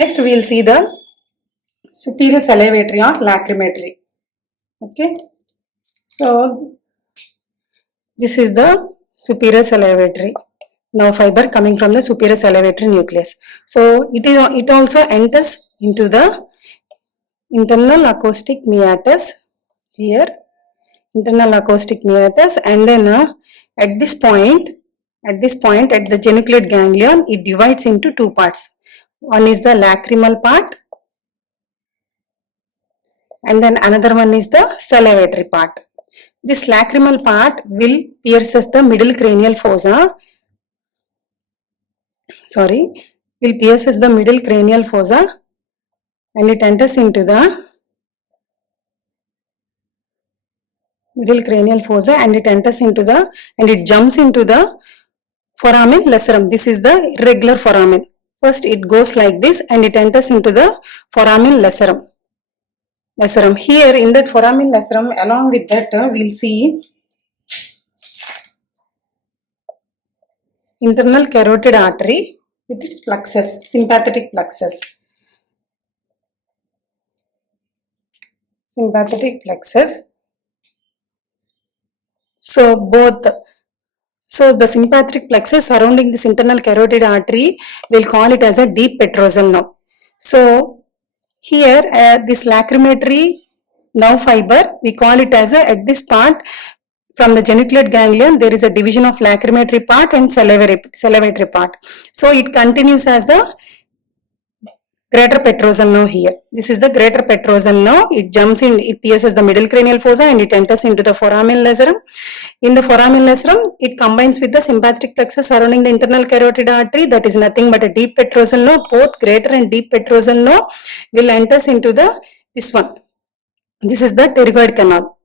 Next we will see the superior salivatory or lacrimatory. Okay, so this is the superior salivatory nerve fiber coming from the superior salivatory nucleus. So it also enters into the internal acoustic meatus here, internal acoustic meatus, and then at this point at the geniculate ganglion, it divides into two parts. One is the lacrimal part, and then another one is the salivatory part. This lacrimal part will pierces the middle cranial fossa. Will pierces the middle cranial fossa, and it enters into the middle cranial fossa, and it jumps into the foramen lacerum. This is the irregular foramen. First it goes like this and it enters into the foramen lacerum. Here in that foramen lacerum, along with that we'll see internal carotid artery with its plexus, sympathetic plexus. So the sympathetic plexus surrounding this internal carotid artery, we'll call it as a deep petrosal nerve. So here this lacrimatory nerve fiber, we call it as at this part from the geniculate ganglion, there is a division of lacrimatory part and salivatory part. So it continues as the greater petrosal nerve here. This is the greater petrosal nerve. It jumps in, it pierces the middle cranial fossa and it enters into the foramen lacerum. In the foramen lacerum, it combines with the sympathetic plexus surrounding the internal carotid artery. That is nothing but a deep petrosal nerve. Both greater and deep petrosal nerve will enter into this one. This is the pterygoid canal.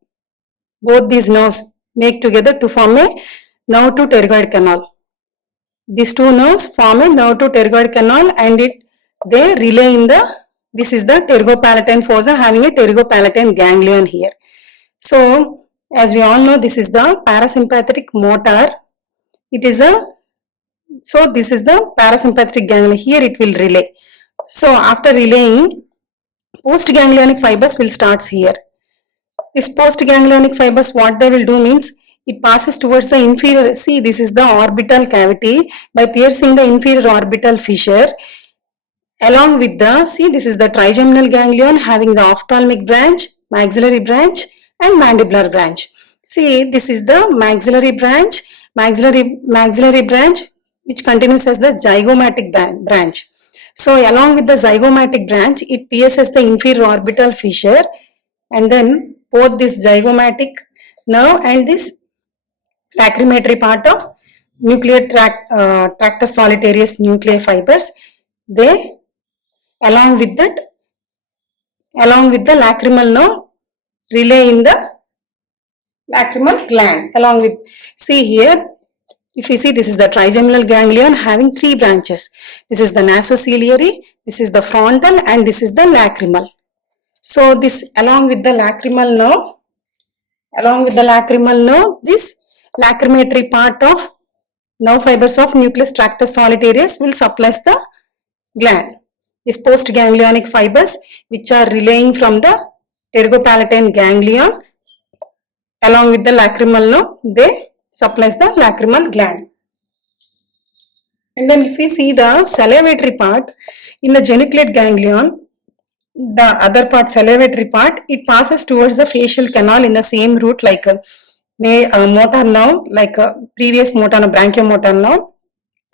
Both these nerves make together to form a nerve to pterygoid canal. These two nerves form a nerve to pterygoid canal, and they relay in this is the pterygopalatine fossa having a pterygopalatine ganglion here. So as we all know, this is the parasympathetic motor. This is the parasympathetic ganglion. Here it will relay. So after relaying, postganglionic fibers will start here. This postganglionic fibers, what they will do means, it passes towards the inferior. See, this is the orbital cavity. By piercing the inferior orbital fissure, along with this is the trigeminal ganglion having the ophthalmic branch, maxillary branch and mandibular branch. See, this is the maxillary branch, which continues as the zygomatic branch. So along with the zygomatic branch, it pierces the inferior orbital fissure, and then both this zygomatic nerve and this lacrimatory part of nuclear tractus solitarius nuclei fibers, they along with the lacrimal nerve relay in the lacrimal gland. Along with, see here, if you see, this is the trigeminal ganglion having three branches. This is the nasociliary, this is the frontal, and this is the lacrimal. So this along with the lacrimal nerve, this lacrimatory part of nerve fibers of nucleus tractus solitarius will supply the gland. These postganglionic fibers, which are relaying from the pterygopalatine ganglion along with the lacrimal nerve, they supplies the lacrimal gland. And then if we see the salivatory part in the geniculate ganglion, the other part, salivatory part, it passes towards the facial canal in the same route like motor nerve, like previous motor nerve, branchiomotor nerve.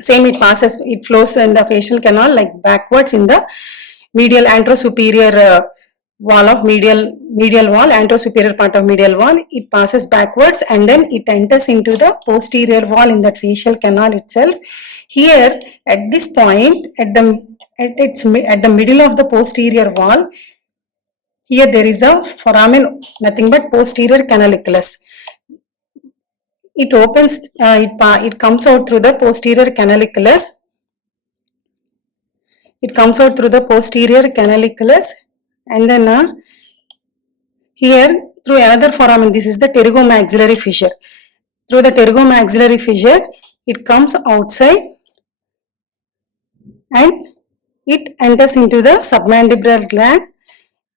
Same, it flows in the facial canal like backwards in the medial anterosuperior wall of medial wall, anterosuperior part of medial wall. It passes backwards and then it enters into the posterior wall in that facial canal itself. Here at this point, at the middle of the posterior wall, here there is a foramen, nothing but posterior canalicus. It opens, it comes out through the posterior canalicus. And then here through another foramen, this is the pterygomaxillary fissure. Through the pterygomaxillary fissure, it comes outside and it enters into the submandibular gland.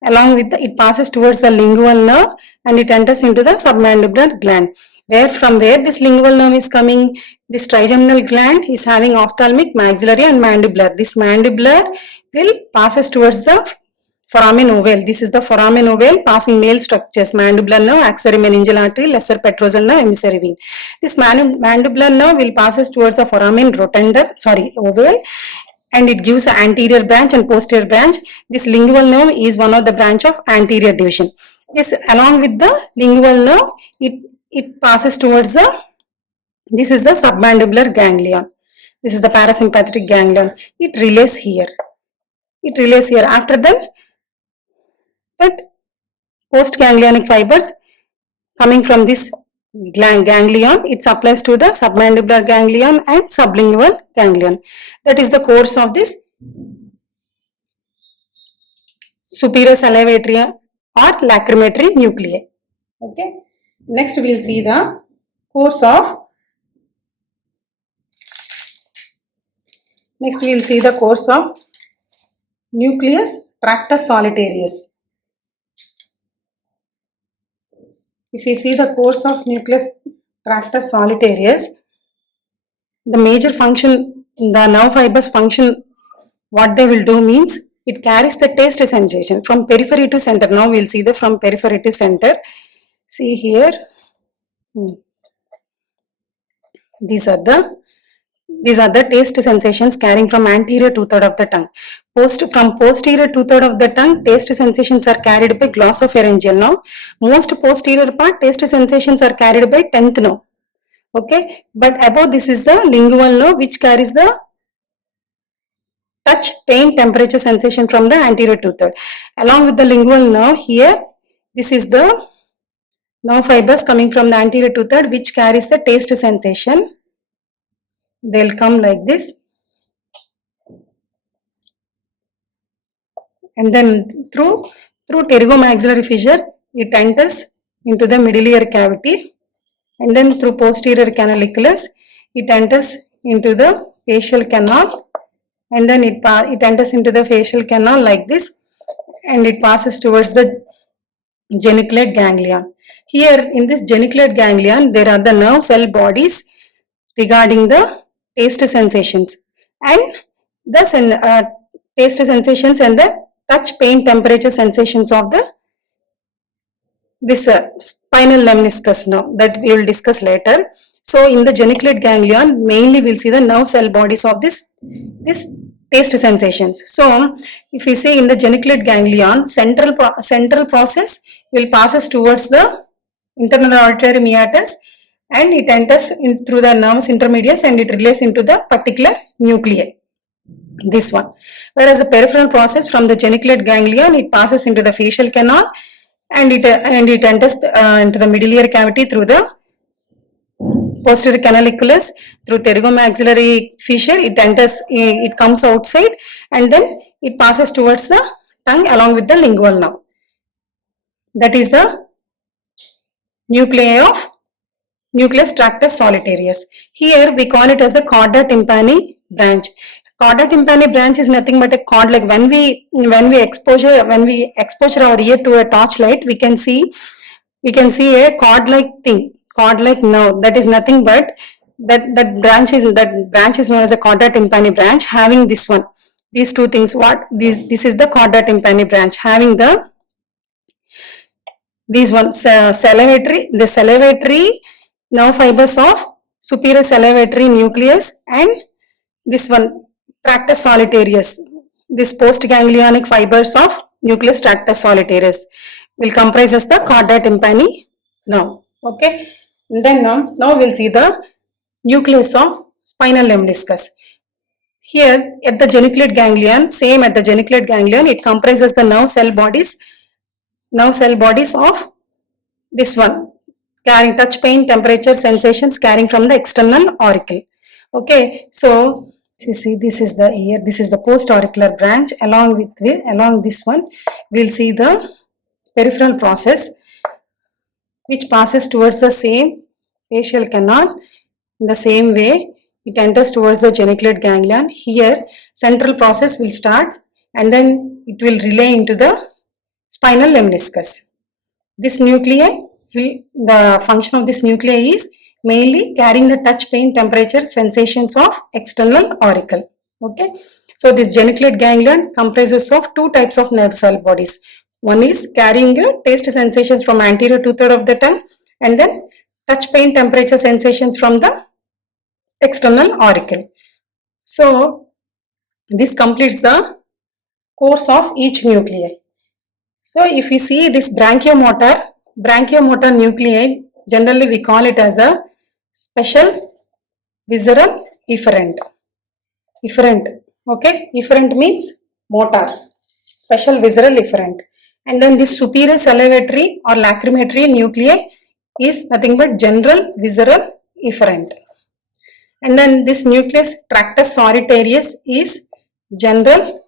Along with it passes towards the lingual nerve and it enters into the submandibular gland. From where this lingual nerve is coming, this trigeminal gland is having ophthalmic, maxillary and mandibular. This mandibular will passes towards the foramen ovale. This is the foramen ovale passing male structures, mandibular nerve, axillary meningeal artery, lesser petrosal nerve, emissary vein. This mandibular nerve will passes towards the foramen ovale, and it gives an anterior branch and posterior branch. This lingual nerve is one of the branch of anterior division. This along with the lingual nerve, it passes towards this is the submandibular ganglion. This is the parasympathetic ganglion. It relays here. After that postganglionic fibers coming from this ganglion, it supplies to the submandibular ganglion and sublingual ganglion. That is the course of this superior salivatory or lacrimatory nuclei. Okay. Next we will see the course of nucleus tractus solitarius. If we see the course of nucleus tractus solitarius, the major function, the nerve fibers function, what they will do means it carries the taste sensation from periphery to center. Now we will see the from periphery to center. See here, these are the taste sensations carrying from anterior two-third of the tongue. From posterior two-third of the tongue, taste sensations are carried by glossopharyngeal nerve. Most posterior part, taste sensations are carried by 10th nerve. Okay, but above this is the lingual nerve which carries the touch, pain, temperature sensation from the anterior two-third. Along with the lingual nerve here, this is the nerve fibers coming from the anterior two-third which carries the taste sensation. They'll come like this. And then through pterygomaxillary fissure, it enters into the middle ear cavity. And then through posterior canaliculus, it enters into the facial canal. And then it enters into the facial canal like this. And it passes towards the geniculate ganglion. Here in this geniculate ganglion, there are the nerve cell bodies regarding the taste sensations and the taste sensations and the touch, pain, temperature sensations of this spinal lemniscus nerve that we will discuss later. So in the geniculate ganglion, mainly we'll see the nerve cell bodies of this taste sensations. So if we say in the geniculate ganglion, central process will passes towards the internal auditory meatus and it enters through the nervus intermedius and it relays into the particular nuclei. This one. Whereas the peripheral process from the geniculate ganglion, it passes into the facial canal and it enters into the middle ear cavity through the posterior canaliculus, through pterygomaxillary fissure, it comes outside and then it passes towards the tongue along with the lingual nerve. That is the nuclei of nucleus tractus solitarius. Here we call it as the chorda tympani branch. Chorda tympani branch is nothing but a cord. Like when we expose our ear to a torchlight, we can see a cord-like thing, cord-like nerve. That is nothing but that branch is known as a chorda tympani branch, having this one. These two things. This is the chorda tympani branch, having these one salivatory nerve fibers of superior salivatory nucleus and this one tractus solitarius. This postganglionic fibers of nucleus tractus solitarius will comprise as the chorda tympani nerve. Okay. And then now we'll see the nucleus of spinal lemniscus. Here at the geniculate ganglion, it comprises the nerve cell bodies of this one, carrying touch, pain, temperature, sensations carrying from the external auricle. Okay, so if you see, this is the ear, this is the post-auricular branch. Along this one, we'll see the peripheral process which passes towards the same facial canal in the same way. it enters towards the geniculate ganglion. Here, central process will start and then it will relay into the spinal lemniscus. This nuclei the function of this nuclei is mainly carrying the touch, pain, temperature, sensations of external auricle. Okay. So this geniculate ganglion comprises of two types of nerve cell bodies. One is carrying taste sensations from anterior two-third of the tongue and then touch, pain, temperature sensations from the external auricle. So this completes the course of each nuclei. So if we see this branchiomotor nuclei, generally we call it as a special visceral efferent. Okay, efferent means motor, special visceral efferent. And then this superior salivatory or lacrimatory nuclei is nothing but general visceral efferent. And then this nucleus tractus solitarius is general